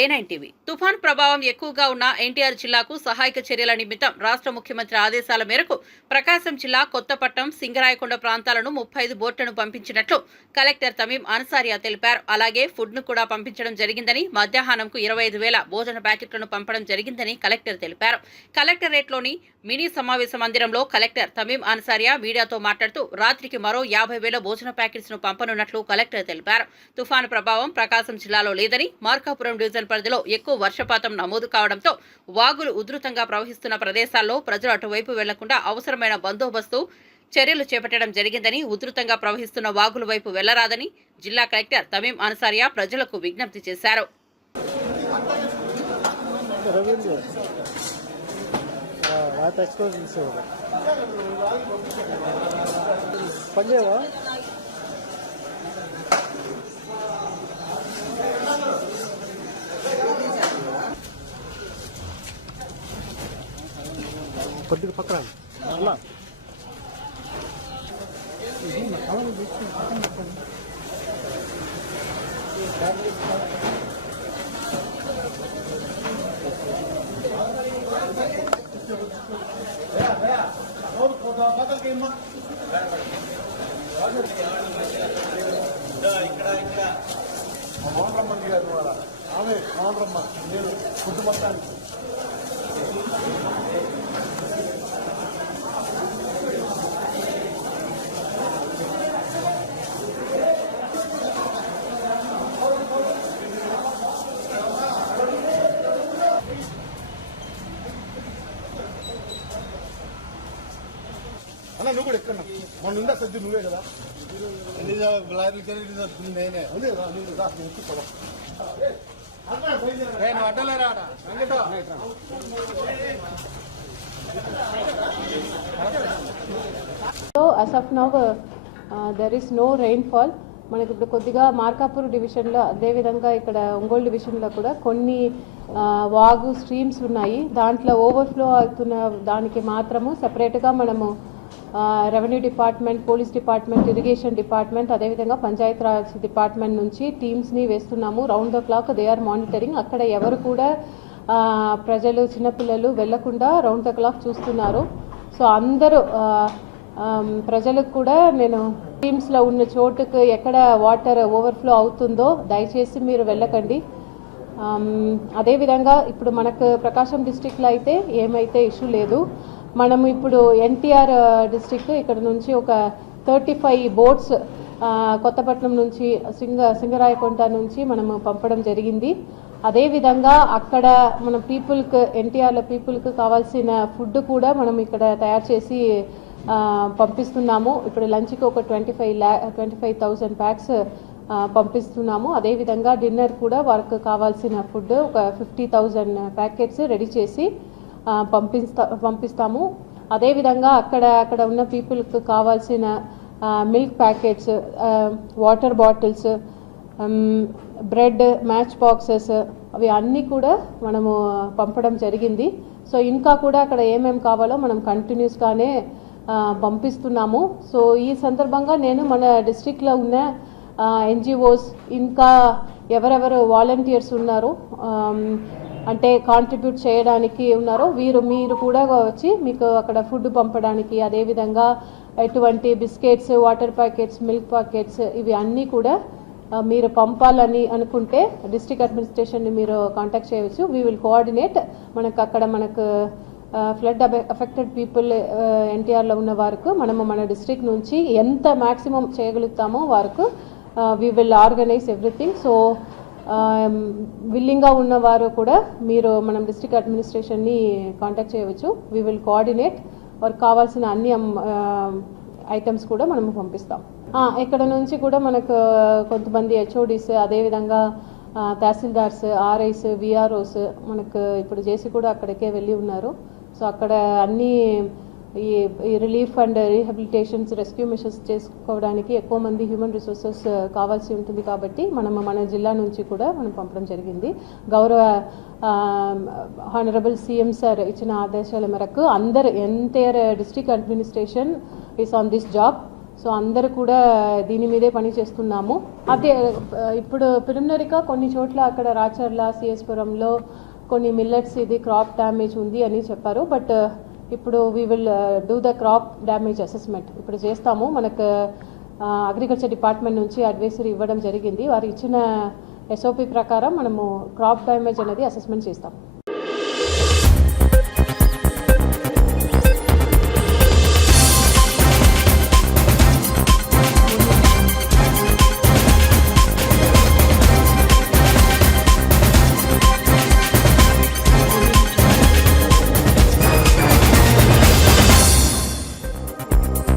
Welcome ఏ nine TV తుఫాన్ ప్రభావం ఎక్కువగా ఉన్న ఎన్టీఆర్ జిల్లాకు సహాయక చర్యల నిమిత్తం రాష్ట్ర ముఖ్యమంత్రి ఆదేశాల మేరకు ప్రకాశం జిల్లా కొత్తపట్నం సింగరాయకొండ ప్రాంతాలను ముప్పై ఐదు బోట్లను పంపించినట్లు కలెక్టర్ తమీం అన్సారియా తెలిపారు. అలాగే ఫుడ్ను కూడా పంపించడం జరిగిందని మధ్యాహ్నంకు ఇరవై ఐదు వేల భోజన ప్యాకెట్లను పంపడం జరిగిందని కలెక్టర్ తెలిపారు. కలెక్టరేట్లోని మినీ సమావేశ మందిరంలో కలెక్టర్ తమీం అన్సారియా మీడియాతో మాట్లాడుతూ రాత్రికి మరో యాభై వేల భోజన ప్యాకెట్స్ను పంపనున్నట్లు కలెక్టర్ తెలిపారు. తుఫాను ప్రభావం ప్రకాశం జిల్లాలో లేదని మార్కాపురం డివిజన్ పరిధిలో ఎక్కువ వర్షపాతం నమోదు కావడంతో వాగులు ఉధృతంగా ప్రవహిస్తున్న ప్రదేశాల్లో ప్రజలు అటువైపు వెళ్ళకుండా అవసరమైన బందోబస్తు చర్యలు చేపట్టడం జరిగిందని ఉధృతంగా ప్రవహిస్తున్న వాగుల వైపు వెళ్ళరాదని జిల్లా కలెక్టర్ తమీం అన్సారియా ప్రజలకు విజ్ఞప్తి చేశారు కొద్దిగా పక్కన అలా. ఇక్కడ ఇక్కడ మా మోహన్ గారు వాళ్ళ ఆమె మోహన్ రమ్మ నేను కుటుంబానికి అన్న నువ్వు కూడా ఎక్కడ మొన్న ఉందా సజ్జు నువ్వే కదా నేనే అదే రా నేను రా నేను ఎక్కువ నేను అడ్డలేరా so as of now there is no rainfall మనకి ఇప్పుడు కొద్దిగా మార్కాపూర్ డివిజన్లో అదేవిధంగా ఇక్కడ ఒంగోలు డివిజన్లో కూడా కొన్ని వాగు స్ట్రీమ్స్ ఉన్నాయి. దాంట్లో ఓవర్ఫ్లో అవుతున్న దానికి మాత్రము సపరేట్గా మనము revenue department police department irrigation department అదేవిధంగా పంచాయత్ రాజ్ డిపార్ట్మెంట్ నుంచి టీమ్స్ని వేస్తున్నాము. Round the clock they are monitoring అక్కడ ఎవరు కూడా ప్రజలు చిన్నపిల్లలు వెళ్ళకుండా రౌండ్ ద క్లాక్ చూస్తున్నారు. సో అందరూ ప్రజలకు కూడా నేను టీమ్స్లో ఉన్న చోటుకు ఎక్కడ వాటర్ ఓవర్ఫ్లో అవుతుందో దయచేసి మీరు వెళ్ళకండి. అదేవిధంగా ఇప్పుడు మనకు ప్రకాశం డిస్టిక్లో అయితే ఏమైతే ఇష్యూ లేదు. మనం ఇప్పుడు ఎన్టీఆర్ డిస్టిక్ ఇక్కడ నుంచి ఒక థర్టీ ఫైవ్ బోట్స్ కొత్తపట్నం నుంచి సింగ సింగరాయకొంట నుంచి మనము పంపడం జరిగింది. అదేవిధంగా అక్కడ మన పీపుల్కి ఎన్టీఆర్ల పీపుల్కి కావాల్సిన ఫుడ్ కూడా మనం ఇక్కడ తయారు చేసి పంపిస్తున్నాము. ఇప్పుడు లంచ్కి ఒక ట్వంటీ ఫైవ్ ల్యా ట్వంటీ ఫైవ్ థౌసండ్ ప్యాక్స్ పంపిస్తున్నాము. అదేవిధంగా డిన్నర్ కూడా వారికి కావాల్సిన ఫుడ్ ఒక ఫిఫ్టీ థౌజండ్ ప్యాకెట్స్ రెడీ చేసి పంపిస్తా పంపిస్తాము. అదేవిధంగా అక్కడ అక్కడ ఉన్న పీపుల్కి కావాల్సిన milk packets water bottles bread match boxes అవి అన్నీ కూడా మనము పంపడం జరిగింది. సో ఇంకా కూడా అక్కడ ఏమేమి కావాలో మనం కంటిన్యూస్గానే పంపిస్తున్నాము. సో ఈ సందర్భంగా నేను మన డిస్ట్రిక్ట్లో ఉన్న ఎన్జిఓస్ ఇంకా ఎవరెవరు వాలంటీర్స్ ఉన్నారు అంటే కాంట్రిబ్యూట్ చేయడానికి ఉన్నారో వీరు మీరు కూడా వచ్చి మీకు అక్కడ ఫుడ్ పంపడానికి అదేవిధంగా ఎటువంటి biscuits water packets milk packets ఇవి అన్నీ కూడా మీరు పంపాలని అనుకుంటే డిస్టిక్ అడ్మినిస్ట్రేషన్ని మీరు కాంటాక్ట్ చేయవచ్చు. వీ విల్ కోఆర్డినేట్ మనకు అక్కడ మనకు ఫ్లడ్ అఫెక్టెడ్ పీపుల్ ఎన్టీఆర్లో ఉన్న వారికి మనము మన డిస్ట్రిక్ట్ నుంచి ఎంత మ్యాక్సిమం చేయగలుగుతామో వారికి we will organise everything so విల్లింగ్గా ఉన్నవారు కూడా మీరు మనం డిస్ట్రిక్ట్ అడ్మినిస్ట్రేషన్ని కాంటాక్ట్ చేయవచ్చు. వీ విల్ కోఆర్డినేట్ వారికి కావాల్సిన అన్ని ఐటమ్స్ కూడా మనం పంపిస్తాం. ఇక్కడ నుంచి కూడా మనకు కొంతమంది హెచ్ఓడీస్ అదేవిధంగా తహసీల్దార్స్ ఆర్ఐస్ విఆర్ఓస్ మనకు ఇప్పుడు జేసీ కూడా అక్కడికే వెళ్ళి ఉన్నారు. సో అక్కడ అన్ని ఈ relief and rehabilitations rescue missions చేసుకోవడానికి ఎక్కువ మంది హ్యూమన్ రిసోర్సెస్ uh, కావాల్సి ఉంటుంది కాబట్టి మనం మన జిల్లా నుంచి కూడా మనం పంపడం జరిగింది. గౌరవ హానరబుల్ సీఎం సార్ ఇచ్చిన ఆదేశాల మేరకు అందరు entire district administration is on this job so అందరు కూడా దీని మీదే పని చేస్తున్నాము. అదే ఇప్పుడు ప్రిలిమినరీగా కొన్ని చోట్ల అక్కడ రాచర్ల సిఎస్పురంలో కొన్ని మిల్లెట్స్ ఇది క్రాప్ డ్యామేజ్ ఉంది అని చెప్పారు. బట్ uh, ఇప్పుడు we will do the crop damage assessment ఇప్పుడు చేస్తాము. మనకు అగ్రికల్చర్ డిపార్ట్మెంట్ నుంచి అడ్వైజరీ ఇవ్వడం జరిగింది. వారు ఇచ్చిన ఎస్ఓపి ప్రకారం మనము క్రాప్ డ్యామేజ్ అనేది అసెస్మెంట్ చేస్తాం.